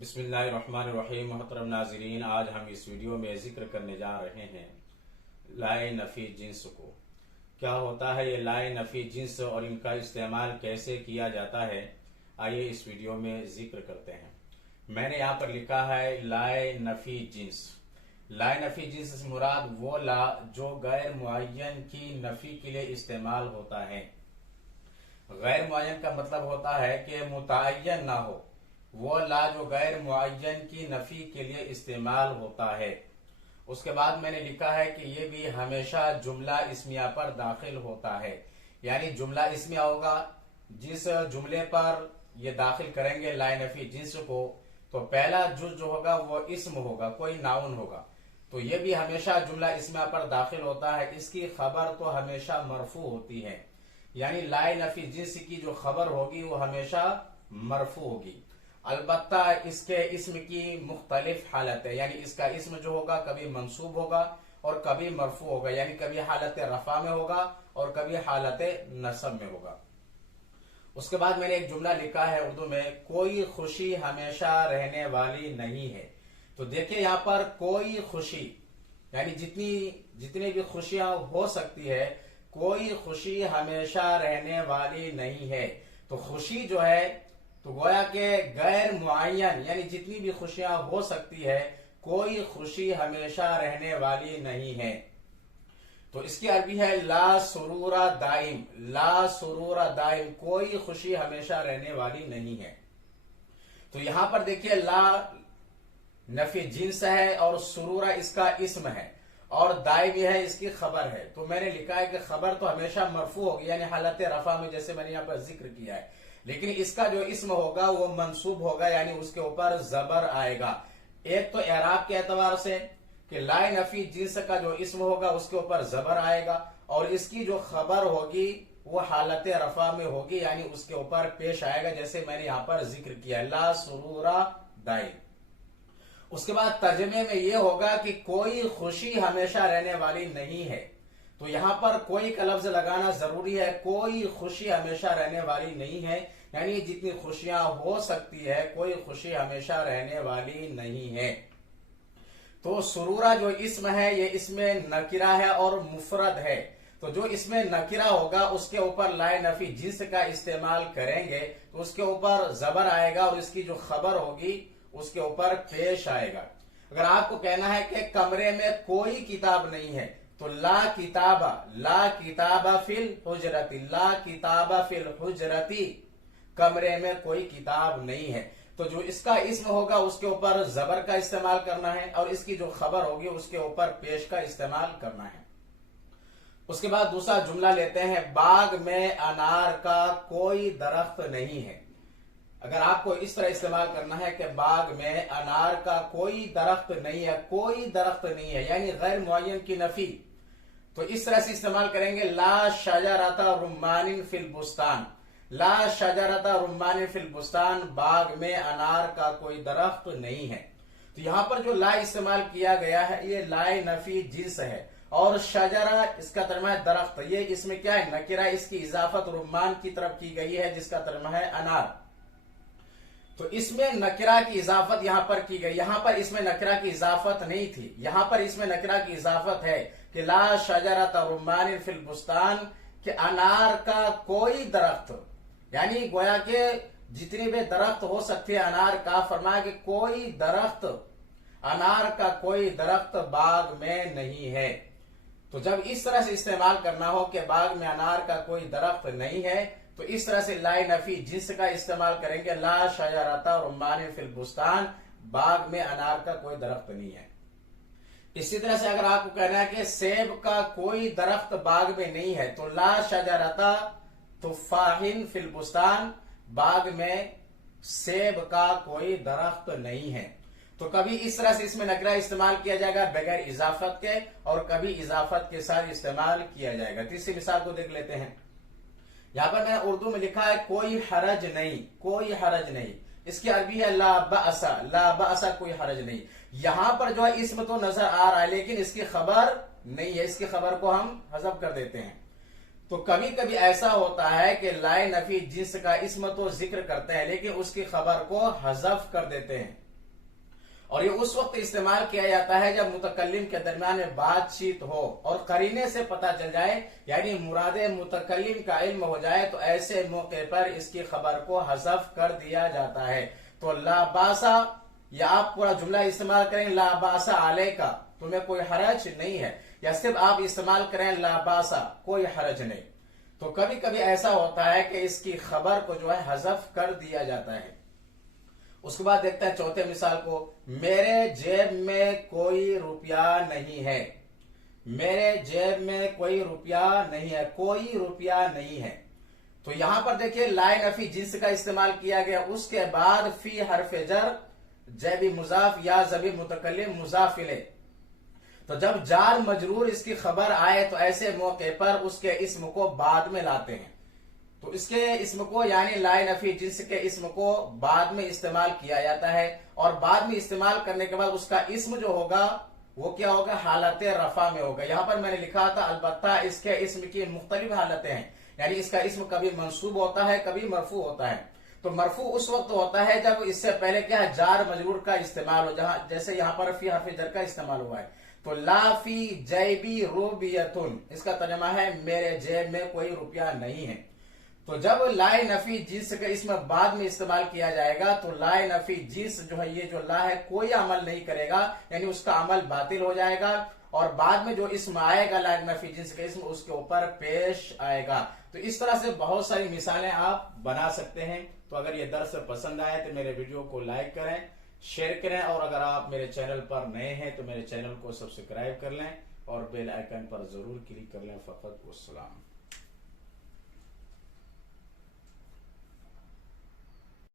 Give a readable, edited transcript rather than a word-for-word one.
बिस्मिल्लाहिर्रहमानिर्रहीम। मोहतरम नाज़रीन, आज हम इस वीडियो में जिक्र करने जा रहे हैं लाए नफ़ी जिन्स को। क्या होता है ये लाए नफ़ी जिन्स और इनका इस्तेमाल कैसे किया जाता है, आइए इस वीडियो में जिक्र करते हैं। मैंने यहाँ पर लिखा है लाए नफ़ी जिन्स। लाए नफ़ी जिन्स से मुराद वो ला जो गैर मुअय्यन की नफ़ी के लिए इस्तेमाल होता है। गैर मुअय्यन का मतलब होता है कि मुतअय्यन ना हो, वो ला जो गैर मुअय्यन की नफी के लिए इस्तेमाल होता है। उसके बाद मैंने लिखा है कि ये भी हमेशा जुमला इस्मिया पर दाखिल होता है, यानी जुमला इस्मिया होगा जिस जुमले पर ये दाखिल करेंगे लाए नफी जिन्स को, तो पहला जुज जो होगा वो इस्म होगा, कोई नाउन होगा, तो ये भी हमेशा जुमला इस्मिया पर दाखिल होता है। इसकी खबर तो हमेशा मरफू होती है, यानी लाए नफी जिन्स की जो खबर होगी वो हमेशा मरफू होगी। अलबत्ता इसके इस्म की मुख्तलिफ हालत है, यानी इसका इस्म जो होगा कभी मंसूब होगा और कभी मरफू होगा, यानी कभी हालत रफा में होगा और कभी हालत नसब में होगा। उसके बाद मैंने एक जुमला लिखा है उर्दू में, कोई खुशी हमेशा रहने वाली नहीं है। तो देखिए यहाँ पर कोई खुशी यानी जितनी भी खुशियां हो सकती है, कोई खुशी हमेशा रहने वाली नहीं है। तो खुशी जो है तो गोया के गैर मुअय्यन यानी जितनी भी खुशियां हो सकती है, कोई खुशी हमेशा रहने वाली नहीं है। तो इसकी अरबी है ला सुरूरा दाइम। ला सुरूरा दाइम, कोई खुशी हमेशा रहने वाली नहीं है। तो यहां पर देखिए ला नफी जिन्स है और सुरूरा इसका इस्म है और दाइम है इसकी खबर है। तो मैंने लिखा है कि खबर तो हमेशा मरफू होगी, यानी हालत रफा में, जैसे मैंने यहाँ पर जिक्र किया है, लेकिन इसका जो इस्म होगा वो मंसूब होगा, यानी उसके ऊपर जबर आएगा। एक तो एराब के एतबार से कि लाए नफी जिन्स का जो इस्म होगा उसके ऊपर जबर आएगा और इसकी जो खबर होगी वो हालत रफा में होगी, यानी उसके ऊपर पेश आएगा, जैसे मैंने यहां पर जिक्र किया ला सुरूरा दाई। उसके बाद तर्जमे में यह होगा कि कोई खुशी हमेशा रहने वाली नहीं है। तो यहां पर कोई का लफ्ज लगाना जरूरी है। कोई खुशी हमेशा रहने वाली नहीं है, यानी जितनी खुशियां हो सकती है, कोई खुशी हमेशा रहने वाली नहीं है। तो सुरूरा जो इस्म है ये इसमें नकिरा है और मुफरद है। तो जो इसमें नकिरा होगा उसके ऊपर लाए नफी जिन्स का इस्तेमाल करेंगे तो उसके ऊपर जबर आएगा और इसकी जो खबर होगी उसके ऊपर पेश आएगा। अगर आपको कहना है कि कमरे में कोई किताब नहीं है, तो ला किताबा फिल हुजरती, ला किताबा फिल हुजरती, कमरे में कोई किताब नहीं है। तो जो इसका इस्म होगा उसके ऊपर जबर का इस्तेमाल करना है और इसकी जो खबर होगी उसके ऊपर पेश का इस्तेमाल करना है। उसके बाद दूसरा जुमला लेते हैं, बाग में अनार का कोई दरख्त नहीं है। अगर आपको इस तरह इस्तेमाल करना है कि बाग में अनार का कोई दरख्त नहीं है, कोई दरख्त नहीं है, यानी गैर मुअय्यन की नफी, तो इस तरह से इस्तेमाल करेंगे ला शजरता रुम्मानिन फिल बुस्तान। ला शजरता रुम्मानिन फिल बुस्तान, बाग में अनार का कोई दरख्त नहीं है। तो यहां पर जो ला इस्तेमाल किया गया है ये लाए नफी जिन्स है और शजरा इसका तर्जमा है दरख्त। ये इसमें क्या है, नकिरा, इसकी इजाफत रुम्मान की तरफ की गई है जिसका तर्जमा है अनार। तो इसमें नकिरा की इजाफत यहां पर की गई, यहां पर इसमें नकिरा की इजाफत नहीं थी, यहां पर इसमें नकिरा की इजाफत है कि ला शजरता रुम्मान फिल बुस्तान, कि अनार का कोई दरख्त, यानी गोया के जितने भी दरख्त हो सकते हैं अनार का, फरमाया कि कोई दरख्त, अनार का कोई दरख्त बाग में नहीं है। तो जब इस तरह से इस्तेमाल करना हो कि बाग में अनार का कोई दरख्त नहीं है, तो इस तरह से लाए नफी जिन्स का इस्तेमाल करेंगे ला शजरता रुम्मान फिल बुस्तान, बाग में अनार का कोई दरख्त नहीं है। इसी तरह से अगर आपको कहना है कि सेब का कोई दरख्त बाग में नहीं है, तो ला शजरता तुफाहिन फिल बुस्तान, बाग में सेब का कोई दरख्त नहीं है। तो कभी इस तरह से इसमें नकरा इस्तेमाल किया जाएगा बगैर इजाफत के और कभी इजाफत के साथ इस्तेमाल किया जाएगा। तीसरी मिसाल को देख लेते हैं। यहां पर मैंने उर्दू में लिखा है कोई हरज नहीं, कोई हरज नहीं। इसकी अरबी है ला बअसा, ला बअसा, कोई हरज नहीं। यहां पर जो है इसम तो नजर आ रहा है लेकिन इसकी खबर नहीं है, इसकी खबर को हम हजफ कर देते हैं। तो कभी कभी ऐसा होता है कि लाए नफी जिन्स का इस्म तो जिक्र करते हैं लेकिन उसकी खबर को हजफ कर देते हैं। और ये उस वक्त इस्तेमाल किया जाता है जब मुतकल्लिम के दरमियान में बातचीत हो और करीने से पता चल जाए, यानी मुरादे मुतकल्लिम का इल्म हो जाए, तो ऐसे मौके पर इसकी खबर को हज़फ कर दिया जाता है। तो लाबासा, या आप पूरा जुमला इस्तेमाल करें लाबासा अलैका, तुम्हें कोई हरज नहीं है, या सिर्फ आप इस्तेमाल करें लाबासा, कोई हरज नहीं। तो कभी कभी ऐसा होता है कि इसकी खबर को जो है हज़फ कर दिया जाता है। उसके बाद देखते हैं चौथे मिसाल को, मेरे जेब में कोई रुपया नहीं है। मेरे जेब में कोई रुपया नहीं है, कोई रुपया नहीं है। तो यहां पर देखिए लाए नफी जिन्स का इस्तेमाल किया गया, उसके बाद फी हरफे जर, जैबी मुजाफ या जबी मुतकल्लिम मुजाफ इले। तो जब जार मजरूर इसकी खबर आए तो ऐसे मौके पर उसके इस्म को बाद में लाते हैं। तो इसके इस्म को यानी लाए नफी जिन्स के इस्म को बाद में इस्तेमाल किया जाता है, और बाद में इस्तेमाल करने के बाद उसका इस्म जो होगा वो क्या होगा, हालत रफा में होगा। यहां पर मैंने लिखा था अलबत्ता इसके इस्म की मुख्तलिफ हालतें हैं, यानी इसका इस्म कभी मंसूब होता है, कभी मरफू होता है। तो मरफू उस वक्त होता है जब इससे पहले क्या है, जार मजरूर का इस्तेमाल हो, जहां जैसे यहां पर फी हरफ जर का इस्तेमाल हुआ है। तो लाफी जैबी रूबियतुन, इसका तर्जुमा है मेरे जेब में कोई रुपया नहीं है। तो जब लाए नफी जिन्स का इसमें बाद में इस्तेमाल किया जाएगा तो लाए नफी जिन्स जो है, ये जो ला है कोई अमल नहीं करेगा, यानी उसका अमल बातिल हो जाएगा, और बाद में जो इसम आएगा लाए नफी जिन्स का इसम उसके ऊपर पेश आएगा। तो इस तरह से बहुत सारी मिसालें आप बना सकते हैं। तो अगर ये दर्स पसंद आए तो मेरे वीडियो को लाइक करें, शेयर करें, और अगर आप मेरे चैनल पर नए हैं तो मेरे चैनल को सब्सक्राइब कर लें और बेल आइकन पर जरूर क्लिक कर लें। फकत वस्सलाम।